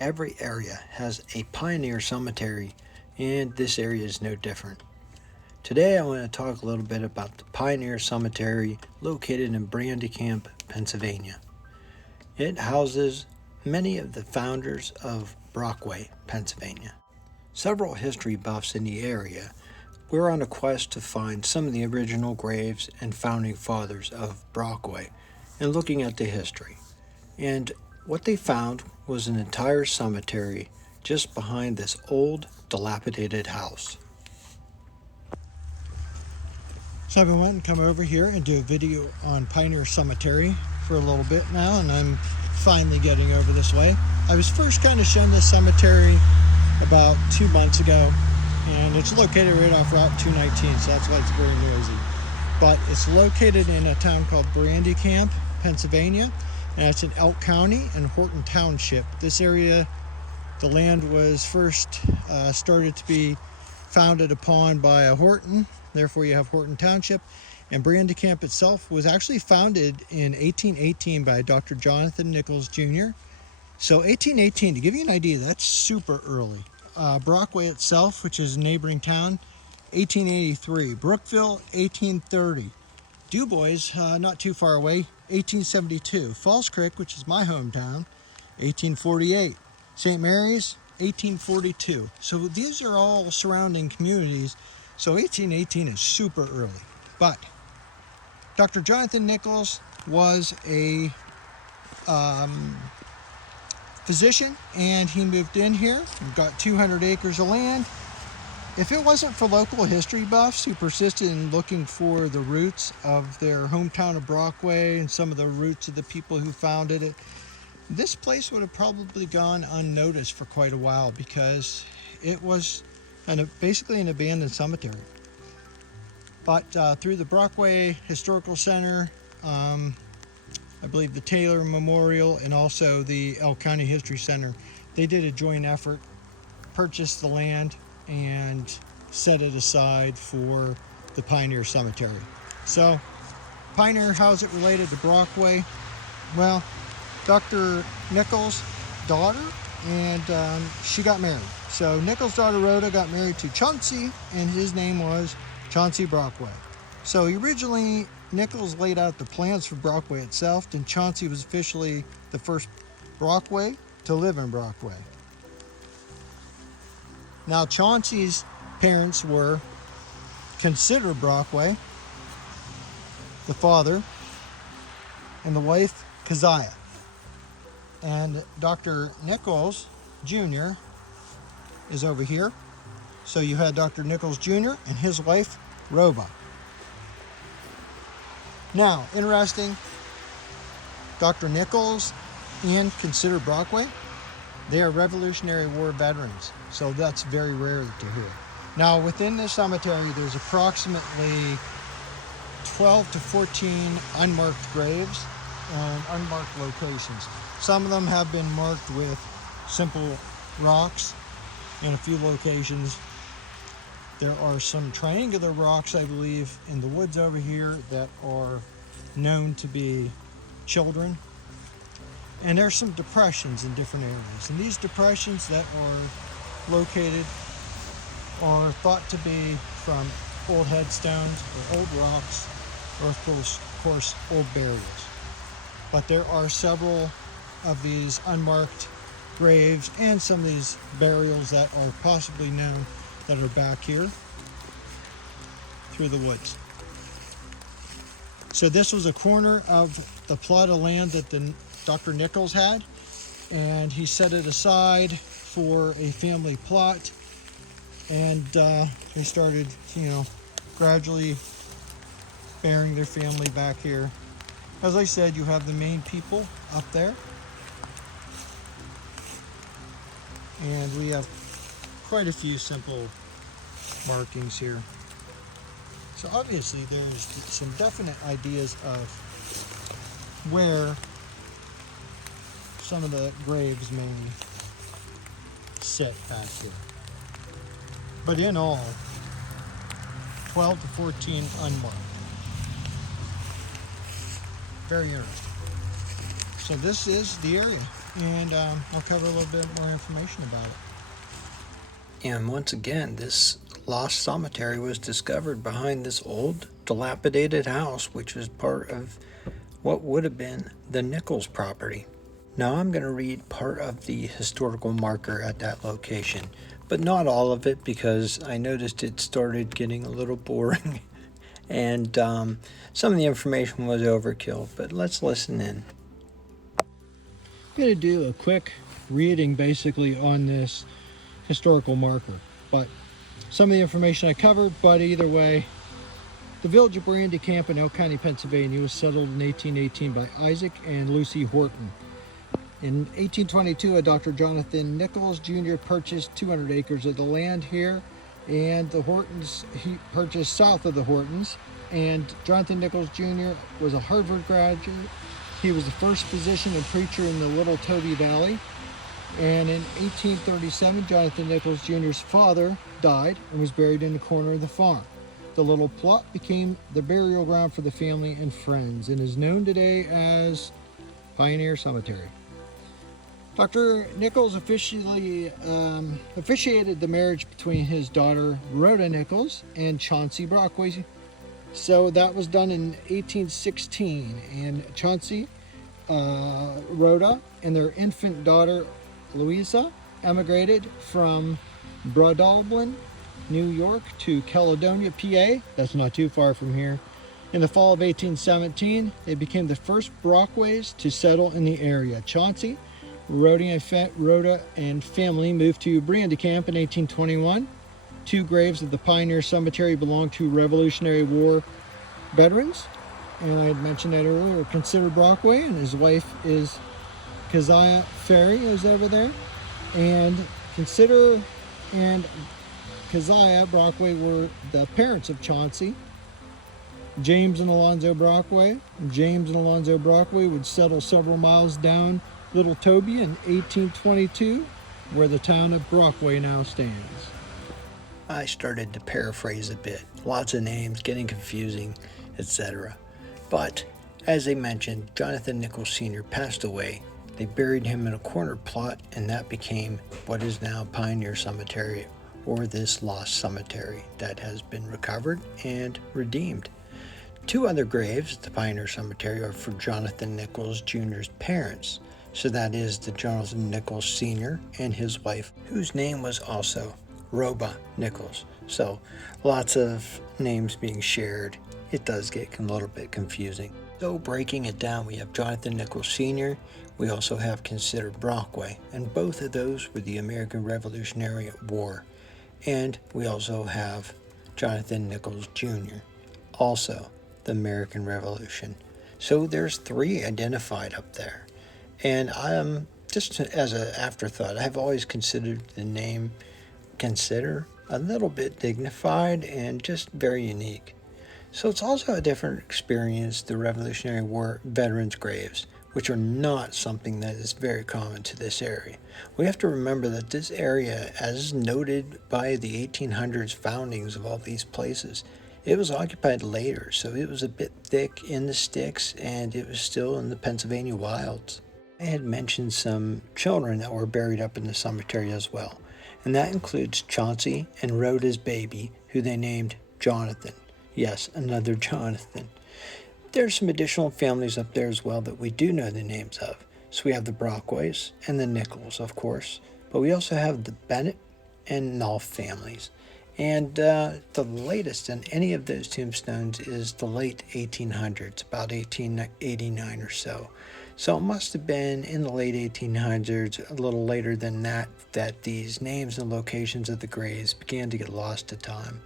Every area has a pioneer cemetery, and this area is no different. Today I want to talk a little bit about the Pioneer Cemetery located in Brockway, Pennsylvania. It houses many of the founders of Brockway, Pennsylvania. Several history buffs in the area were on a quest to find some of the original graves and founding fathers of Brockway and looking at the history. And what they found was an entire cemetery just behind this old, dilapidated house. So I've been wanting to come over here and do a video on Pioneer Cemetery for a little bit now, and I'm finally getting over this way. I was first kind of shown this cemetery about 2 months ago, and it's located right off Route 219, so that's why it's very noisy. But it's located in a town called Brockway, Pennsylvania, and it's in Elk County and Horton Township. This area, the land was first started to be founded upon by a Horton, therefore you have Horton Township. And Brockway itself was actually founded in 1818 by Dr. Jonathan Nichols Jr. So 1818, to give you an idea, that's super early. Brockway itself, which is a neighboring town, 1883. Brookville, 1830. Dubois, not too far away, 1872. Falls Creek, which is my hometown, 1848. St. Mary's, 1842. So these are all surrounding communities. So 1818 is super early. But Dr. Jonathan Nichols was a physician, and he moved in here and got 200 acres of land. If it wasn't for local history buffs who persisted in looking for the roots of their hometown of Brockway and some of the roots of the people who founded it, this place would have probably gone unnoticed for quite a while, because it was basically an abandoned cemetery. But through the Brockway Historical Center, I believe the Taylor Memorial, and also the Elk County History Center, they did a joint effort, purchased the land, and set it aside for the Pioneer Cemetery. So, Pioneer, how's it related to Brockway? Well, Dr. Nichols' daughter, and she got married. So Nichols' daughter Rhoda got married to Chauncey, and his name was Chauncey Brockway. So originally, Nichols laid out the plans for Brockway itself, and Chauncey was officially the first Brockway to live in Brockway. Now, Chauncey's parents were Consider Brockway, the father, and the wife, Keziah. And Dr. Nichols Jr. is over here. So you had Dr. Nichols Jr. and his wife, Roba. Now, interesting, Dr. Nichols and Consider Brockway, they are Revolutionary War veterans. So that's very rare to hear. Now, within this cemetery, there's approximately 12 to 14 unmarked graves and unmarked locations. Some of them have been marked with simple rocks. In a few locations, there are some triangular rocks, I believe, in the woods over here that are known to be children. And there's some depressions in different areas. And these depressions that are located are thought to be from old headstones or old rocks, or of course old burials. But there are several of these unmarked graves and some of these burials that are possibly known that are back here through the woods. So this was a corner of the plot of land that Dr. Nichols had, and he set it aside for a family plot, and they started, gradually burying their family back here. As I said, you have the main people up there, and we have quite a few simple markings here. So obviously there's some definite ideas of where some of the graves may sit back here. But in all, 12 to 14 unmarked. Very interesting. So this is the area. and I'll cover a little bit more information about it. And once again, this lost cemetery was discovered behind this old dilapidated house, which was part of what would have been the Nichols property. Now I'm going to read part of the historical marker at that location, but not all of it, because I noticed it started getting a little boring and some of the information was overkill, but let's listen in. I'm going to do a quick reading basically on this historical marker, but some of the information I covered, but either way, the village of Brandy Camp in Elk County, Pennsylvania was settled in 1818 by Isaac and Lucy Horton. In 1822, a Dr. Jonathan Nichols Jr. purchased 200 acres of the land here, and the Hortons, he purchased south of the Hortons, and Jonathan Nichols Jr. was a Harvard graduate. He was the first physician and preacher in the Little Toby Valley. And in 1837, Jonathan Nichols Jr.'s father died and was buried in the corner of the farm. The little plot became the burial ground for the family and friends and is known today as Pioneer Cemetery. Dr. Nichols officiated the marriage between his daughter Rhoda Nichols and Chauncey Brockway. So that was done in 1816, and Chauncey, Rhoda, and their infant daughter Louisa emigrated from Broadalbin, New York to Caledonia, PA. That's not too far from here. In the fall of 1817, they became the first Brockways to settle in the area. Chauncey, Rhoda, and family moved to Brandy Camp in 1821. Two graves of the Pioneer Cemetery belong to Revolutionary War veterans, and I had mentioned that earlier. Consider Brockway, and his wife is Keziah Ferry, is over there. And Consider and Keziah Brockway were the parents of Chauncey. James and Alonzo Brockway. James and Alonzo Brockway would settle several miles down Little Toby in 1822, where the town of Brockway now stands. I started to paraphrase a bit. Lots of names, getting confusing, etc. But, as I mentioned, Jonathan Nichols Sr. passed away. They buried him in a corner plot, and that became what is now Pioneer Cemetery, or this lost cemetery that has been recovered and redeemed. Two other graves at the Pioneer Cemetery are for Jonathan Nichols Jr.'s parents. So that is the Jonathan Nichols Sr. and his wife, whose name was also Rhoda Nichols. So lots of names being shared. It does get a little bit confusing. So breaking it down, we have Jonathan Nichols Sr. We also have Consider Brockway, and both of those were the American Revolutionary War. And we also have Jonathan Nichols Jr., also the American Revolution. So there's three identified up there. And just as an afterthought, I've always considered the name Consider a little bit dignified and just very unique. So it's also a different experience, the Revolutionary War veterans' graves, which are not something that is very common to this area. We have to remember that this area, as noted by the 1800s foundings of all these places, it was occupied later, so it was a bit thick in the sticks, and it was still in the Pennsylvania wilds. I had mentioned some children that were buried up in the cemetery as well, and that includes Chauncey and Rhoda's baby, who they named Jonathan. Yes, another Jonathan. There's some additional families up there as well that we do know the names of. So we have the Brockways and the Nichols, of course, but we also have the Bennett and Knopf families. And the latest in any of those tombstones is the late 1800s, about 1889 or so. So it must have been in the late 1800s, a little later than that, that these names and locations of the graves began to get lost to time.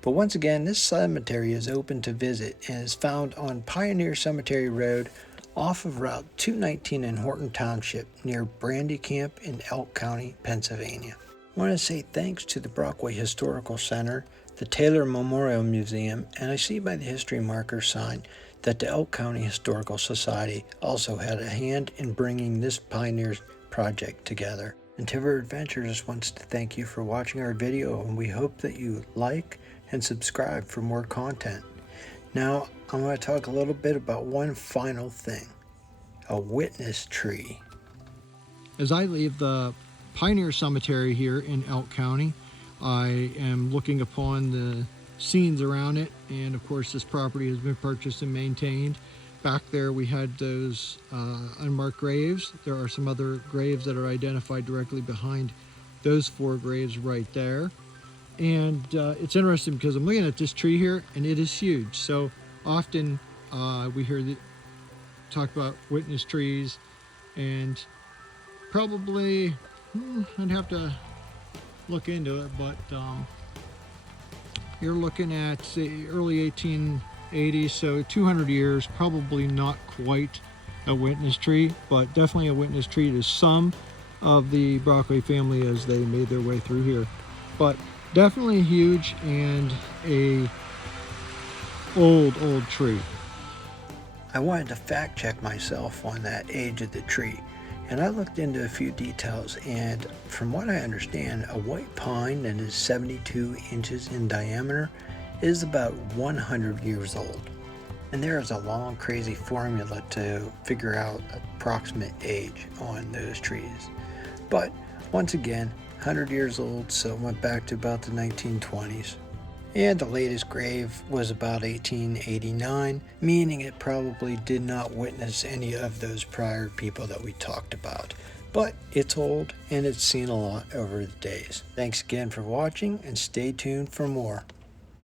But once again, this cemetery is open to visit and is found on Pioneer Cemetery Road off of Route 219 in Horton Township near Brandy Camp in Elk County, Pennsylvania. I want to say thanks to the Brockway Historical Center, the Taylor Memorial Museum, and I see by the history marker sign that the Elk County Historical Society also had a hand in bringing this Pioneers project together. And Tiver Adventures wants to thank you for watching our video, and we hope that you like and subscribe for more content. Now, I'm going to talk a little bit about one final thing, a witness tree. as I leave the Pioneer Cemetery here in Elk County, I am looking upon the scenes around it, and of course this property has been purchased and maintained. Back there we had those unmarked graves. There are some other graves that are identified directly behind those 4 graves right there. And it's interesting because I'm looking at this tree here and it is huge. So often we hear talk about witness trees, and probably I'd have to look into it, but you're looking at, say, early 1880s, so 200 years, probably not quite a witness tree, but definitely a witness tree to some of the Brockway family as they made their way through here. But definitely huge, and a old tree. I wanted to fact check myself on that age of the tree, and I looked into a few details, and from what I understand, a white pine that is 72 inches in diameter is about 100 years old. And there is a long crazy formula to figure out approximate age on those trees. But once again, 100 years old, so it went back to about the 1920s. And the latest grave was about 1889, meaning it probably did not witness any of those prior people that we talked about. But it's old and it's seen a lot over the days. Thanks again for watching, and stay tuned for more.